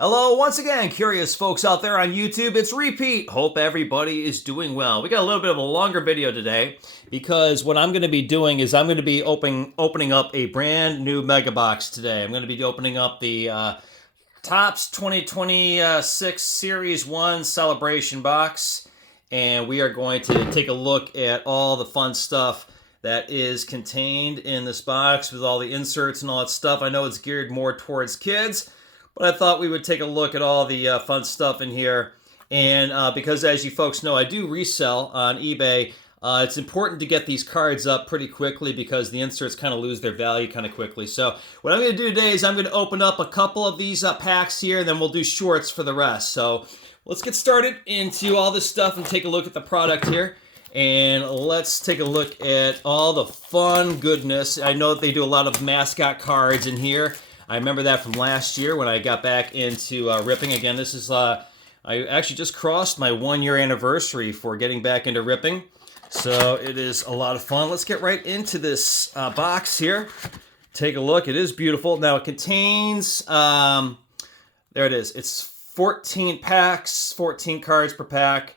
Hello, once again, curious folks out there on YouTube. It's Repeat. Hope everybody is doing well. We got a little bit of a longer video today because what I'm going to be doing is I'm going to be opening up a brand new mega box today. I'm going to be opening up the Topps 2026 Series 1 Celebration box, and we are going to take a look at all the fun stuff that is contained in this box with all the inserts and all that stuff. I know it's geared more towards kids, but I thought we would take a look at all the fun stuff in here. And because, as you folks know, I do resell on eBay, it's important to get these cards up pretty quickly because the inserts kind of lose their value kind of quickly. So what I'm going to do today is I'm going to open up a couple of these packs here, and then we'll do shorts for the rest. So let's get started into all this stuff and take a look at the product here. And let's take a look at all the fun goodness. I know that they do a lot of mascot cards in here. I remember that from last year when I got back into ripping again. This is, I actually just crossed my 1-year anniversary for getting back into ripping. So it is a lot of fun. Let's get right into this box here. Take a look. It is beautiful. Now it contains, there it is. It's 14 packs, 14 cards per pack.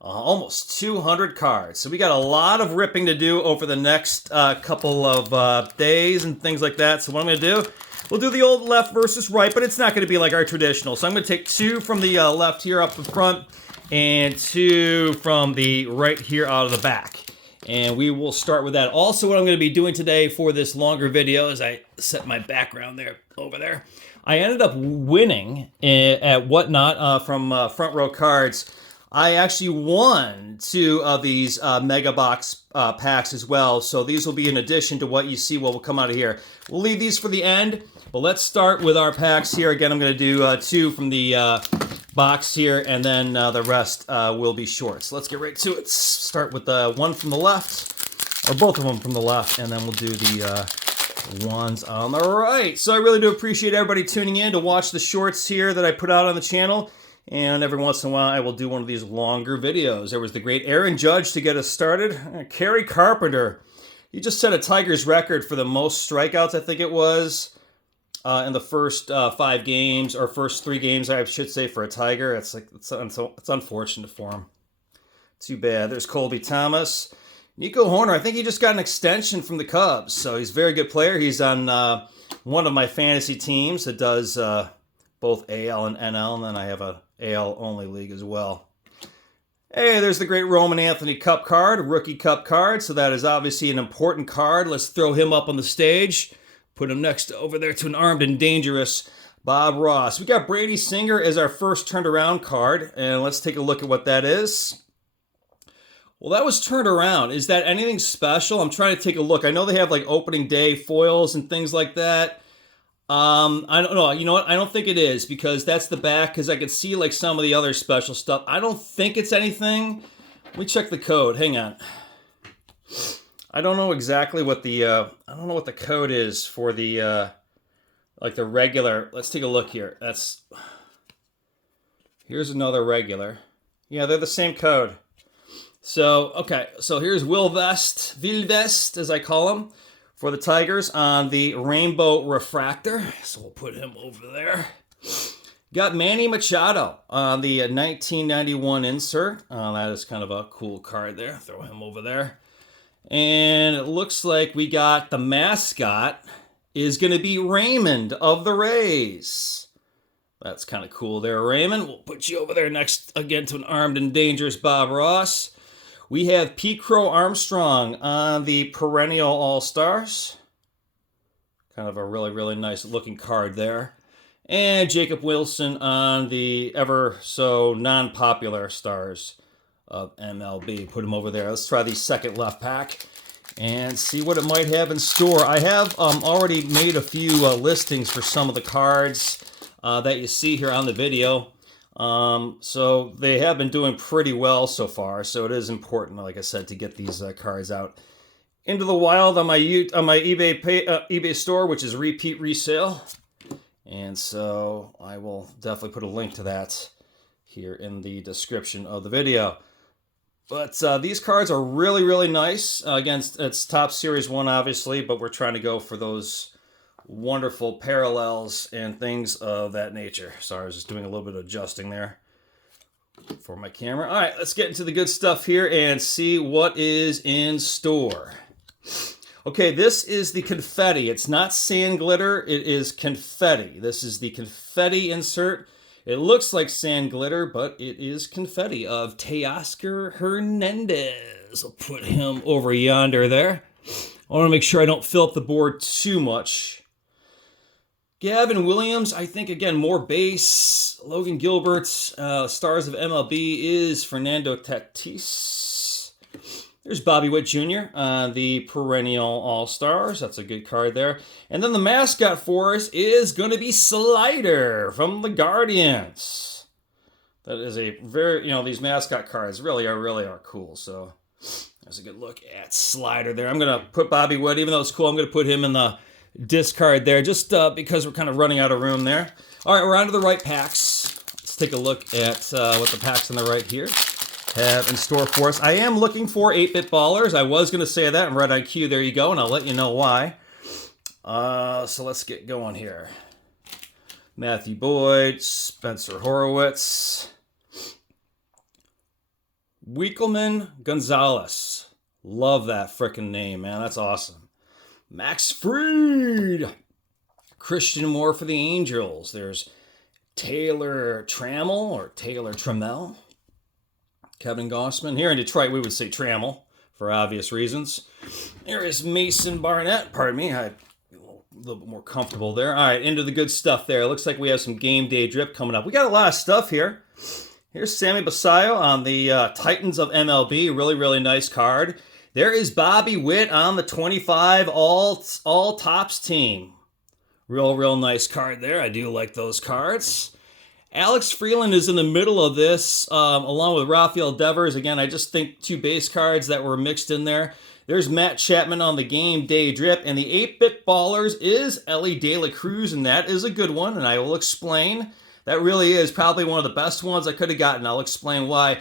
Almost 200 cards. So we got a lot of ripping to do over the next couple of days and things like that. So what I'm going to do, we'll do the old left versus right, but it's not going to be like our traditional. So I'm going to take 2 from the left here up the front and 2 from the right here out of the back. And we will start with that. Also, what I'm going to be doing today for this longer video is I set my background there over there. I ended up winning at WhatNot from Front Row Cards. I actually won 2 of these mega box packs as well. So these will be in addition to what you see what will come out of here. We'll leave these for the end, but let's start with our packs here. Again, I'm going to do 2 from the box here, and then the rest will be shorts. Let's get right to it. Start with the one from the left, or both of them from the left, and then we'll do the ones on the right. So I really do appreciate everybody tuning in to watch the shorts here that I put out on the channel. And every once in a while, I will do one of these longer videos. There was the great Aaron Judge to get us started. Kerry Carpenter. He just set a Tigers record for the most strikeouts, I think it was, in the first 5 games, or first 3 games, I should say, for a Tiger. It's unfortunate for him. Too bad. There's Colby Thomas. Nico Horner, I think he just got an extension from the Cubs, so he's a very good player. He's on one of my fantasy teams that does both AL and NL, and then I have a AL-only league as well. Hey, there's the great Roman Anthony Cup card, rookie Cup card, so that is obviously an important card. Let's throw him up on the stage, put him next over there to an armed and dangerous Bob Ross. We got Brady Singer as our first turned around card, and let's take a look at what that is. Well, that was turned around. Is that anything special? I'm trying to take a look. I know they have like opening day foils and things like that. I don't know. You know what? I don't think it is, because that's the back, because I could see like some of the other special stuff. I don't think it's anything. Let me check the code. Hang on. I don't know exactly what the I don't know what the code is for the like the regular. Let's take a look here. Here's another regular. Yeah, they're the same code. So, okay. So here's Will Vest, as I call him, for the Tigers on the Rainbow Refractor. So we'll put him over there. Got Manny Machado on the 1991 insert. That is kind of a cool card there. Throw him over there. And it looks like we got the mascot is going to be Raymond of the Rays. That's kind of cool there, Raymond. We'll put you over there next again to an armed and dangerous Bob Ross. We have Pete Crow Armstrong on the Perennial All-Stars. Kind of a really, really nice looking card there. And Jacob Wilson on the ever so non-popular stars of MLB. Put him over there. Let's try the second left pack and see what it might have in store. I have already made a few listings for some of the cards that you see here on the video. So they have been doing pretty well so far. So it is important, like I said, to get these cards out into the wild on my eBay store, which is Repeat Resale. And so I will definitely put a link to that here in the description of the video. But these cards are really, really nice. Again, it's Topps Series 1, obviously, but we're trying to go for those wonderful parallels and things of that nature. Sorry, I was just doing a little bit of adjusting there for my camera. All right, let's get into the good stuff here and see what is in store. Okay, this is the confetti. It's not sand glitter, it is confetti. This is the confetti insert. It looks like sand glitter, but it is confetti of Teoscar Hernandez. I'll put him over yonder there. I want to make sure I don't fill up the board too much. Gavin Williams, I think, again, more base. Logan Gilbert, stars of MLB, is Fernando Tatis. There's Bobby Witt Jr., the perennial All-Stars. That's a good card there. And then the mascot for us is going to be Slider from the Guardians. That is a very, these mascot cards really are cool. So there's a good look at Slider there. I'm going to put Bobby Witt, even though it's cool, I'm going to put him in the discard there, just because we're kind of running out of room there. All right, we're on to the right packs. Let's take a look at what the packs on the right here have in store for us. I am looking for 8-bit ballers. I was going to say that, and Red IQ, there you go, and I'll let you know why. So let's get going here. Matthew Boyd, Spencer Horowitz, Wickelman Gonzalez. Love that frickin' name, man. That's awesome. Max Fried, Christian Moore for the Angels. There's Taylor Trammell or Taylor Trammell. Kevin Gossman. Here in Detroit, we would say Trammell for obvious reasons. There is Mason Barnett. Pardon me, I'm a little bit more comfortable there. All right, into the good stuff there. It looks like we have some game day drip coming up. We got a lot of stuff here. Here's Sammy Basayo on the Titans of MLB. Really nice card. There is Bobby Witt on the 25 all tops team. Real nice card there. I do like those cards. Alex Freeland is in the middle of this, along with Rafael Devers. Again, I just think 2 base cards that were mixed in there. There's Matt Chapman on the game day drip, and the 8-bit ballers is Ellie De La Cruz, and that is a good one, and I will explain. That really is probably one of the best ones I could have gotten. I'll explain why.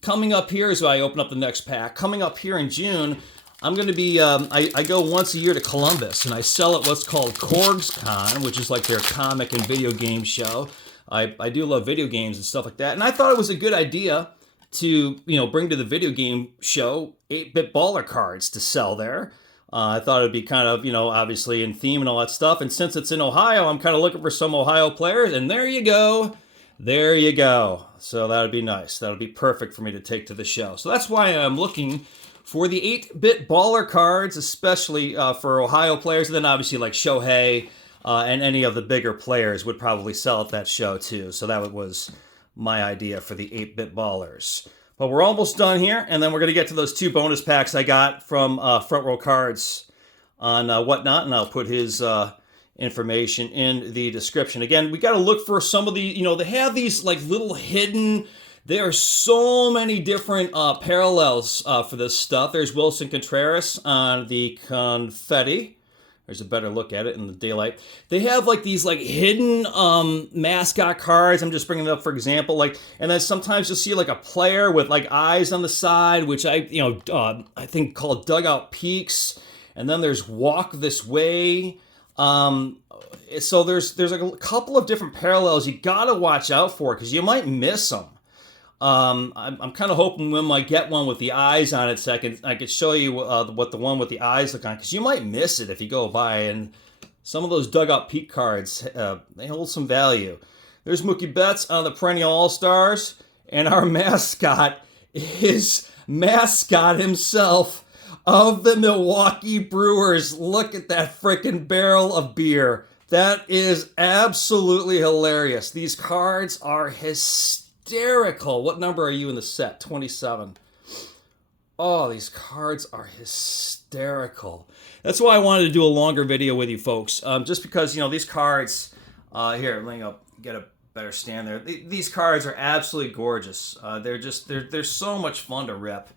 Coming up here as I open up the next pack, coming up here in June, I'm going to be, I go once a year to Columbus, and I sell at what's called CorgsCon, which is like their comic and video game show. I do love video games and stuff like that, and I thought it was a good idea to, bring to the video game show 8-bit baller cards to sell there. I thought it'd be kind of, obviously in theme and all that stuff, and since it's in Ohio, I'm kind of looking for some Ohio players, and there you go. There you go. So that would be nice. That would be perfect for me to take to the show. So that's why I'm looking for the 8-bit baller cards, especially for Ohio players, and then obviously like Shohei and any of the bigger players would probably sell at that show too. So that was my idea for the 8-bit ballers. But we're almost done here, and then we're going to get to those 2 bonus packs I got from Front Row Cards on WhatNot, and I'll put his information in the description. Again, we got to look for some of the, they have these like little hidden. There are so many different parallels for this stuff. There's Wilson Contreras on the confetti. There's a better look at it in the daylight. They have like these like hidden mascot cards. I'm just bringing it up for example. And then sometimes you'll see like a player with like eyes on the side, which I think called Dugout Peaks. And then there's Walk This Way. So there's like a couple of different parallels you gotta watch out for because you might miss them. I'm kind of hoping we might get one with the eyes on it so I could show you what the one with the eyes look on, because you might miss it if you go by, and some of those Dugout Peak cards, they hold some value. There's Mookie Betts on the perennial All-Stars, and our mascot is mascot himself of the Milwaukee Brewers. Look at that freaking barrel of beer. That is absolutely hilarious. These cards are hysterical. What number are you in the set? 27. Oh, these cards are hysterical. That's why I wanted to do a longer video with you folks. Just because, these cards, here, let me get a better stand there. These cards are absolutely gorgeous. They're so much fun to rip.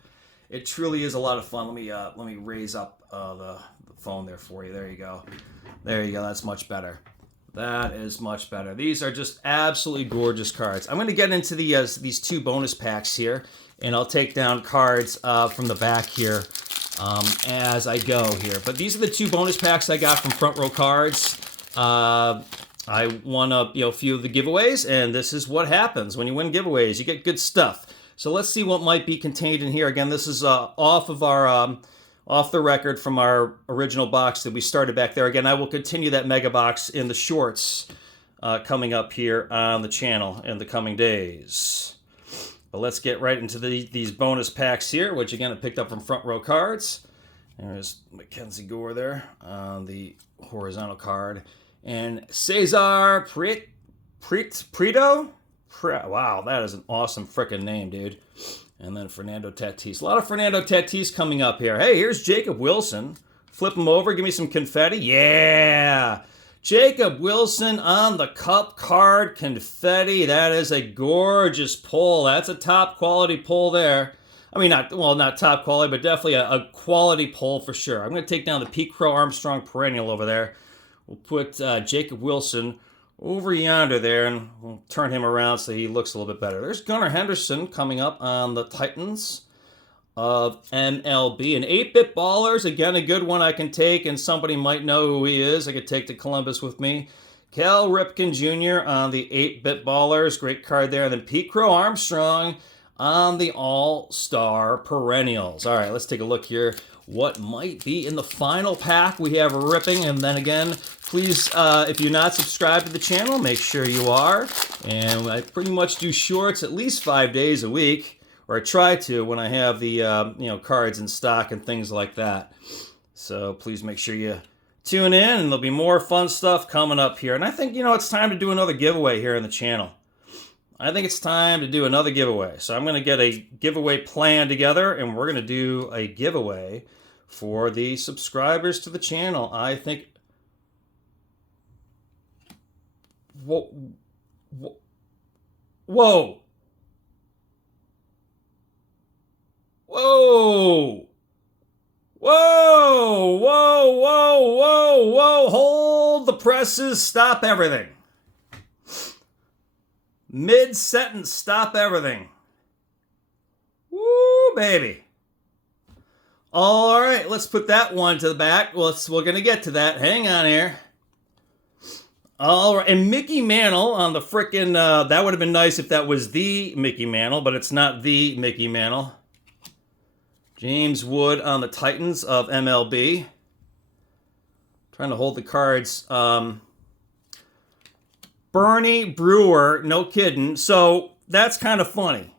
It truly is a lot of fun. Let me raise up the phone there for you. There you go. There you go. That's much better. That is much better. These are just absolutely gorgeous cards. I'm going to get into these 2 bonus packs here, and I'll take down cards from the back here as I go here. But these are the 2 bonus packs I got from Front Row Cards. I won a few of the giveaways, and this is what happens when you win giveaways. You get good stuff. So let's see what might be contained in here. Again, this is off the record from our original box that we started back there. Again, I will continue that mega box in the shorts coming up here on the channel in the coming days. But let's get right into these bonus packs here, which again I picked up from Front Row Cards. There's Mackenzie Gore there on the horizontal card. And Cesar Prieto? Wow, that is an awesome freaking name, dude. And then Fernando Tatis. A lot of Fernando Tatis coming up here. Hey, here's Jacob Wilson. Flip him over, give me some confetti. Yeah! Jacob Wilson on the cup card confetti. That is a gorgeous pull. That's a top quality pull there. I mean, not top quality, but definitely a quality pull for sure. I'm going to take down the Pete Crow Armstrong perennial over there. We'll put Jacob Wilson over yonder there, and we'll turn him around so he looks a little bit better. There's Gunnar Henderson coming up on the Titans of MLB. And 8-Bit Ballers, again, a good one I can take, and somebody might know who he is. I could take to Columbus with me. Cal Ripken Jr. on the 8-Bit Ballers. Great card there. And then Pete Crow Armstrong on the All-Star Perennials. All right, let's take a look here. What might be in the final pack? We have Ripping, and then again, please, if you're not subscribed to the channel, make sure you are. And I pretty much do shorts at least 5 days a week, or I try to when I have the cards in stock and things like that. So please make sure you tune in, and there'll be more fun stuff coming up here. And I think it's time to do another giveaway here on the channel. I think it's time to do another giveaway. So I'm going to get a giveaway plan together, and we're going to do a giveaway for the subscribers to the channel. I think... Whoa. Whoa. Whoa. Whoa. Whoa. Whoa. Whoa. Whoa. Hold the presses. Stop everything. Mid-sentence, stop everything. Woo, baby. All right, let's put that one to the back. We're going to get to that. Hang on here. All right, and Mickey Mantle on the frickin', that would have been nice if that was the Mickey Mantle, but it's not the Mickey Mantle. James Wood on the Titans of MLB. Trying to hold the cards. Bernie Brewer, no kidding. So that's kind of funny.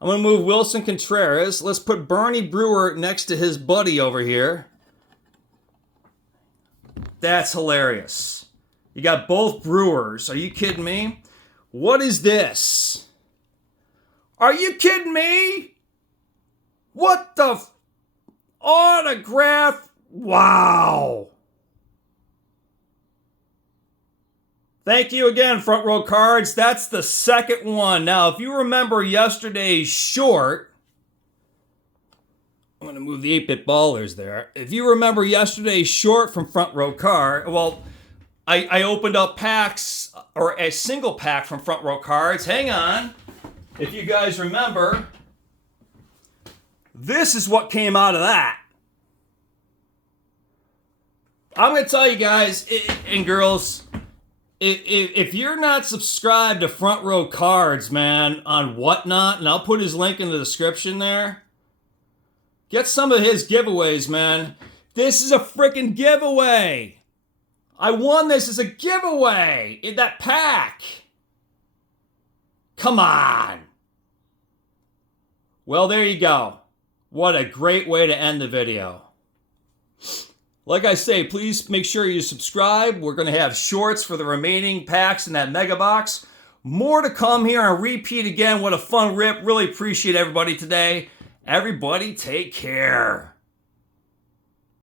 I'm going to move Wilson Contreras. Let's put Bernie Brewer next to his buddy over here. That's hilarious. You got both Brewers. Are you kidding me? What is this? Are you kidding me? What the autograph? Wow. Thank you again, Front Row Cards. That's the second one. Now, if you remember yesterday's short, I'm going to move the 8-Bit Ballers there. If you remember yesterday's short from Front Row Card, well, I opened up packs, or a single pack from Front Row Cards. Hang on. If you guys remember, this is what came out of that. I'm going to tell you guys and girls, if you're not subscribed to Front Row Cards, man, on WhatNot, and I'll put his link in the description there, get some of his giveaways, man. This is a freaking giveaway. I won this as a giveaway in that pack. Come on. Well, there you go. What a great way to end the video. Like I say, please make sure you subscribe. We're going to have shorts for the remaining packs in that mega box. More to come here and repeat again. What a fun rip. Really appreciate everybody today. Everybody take care.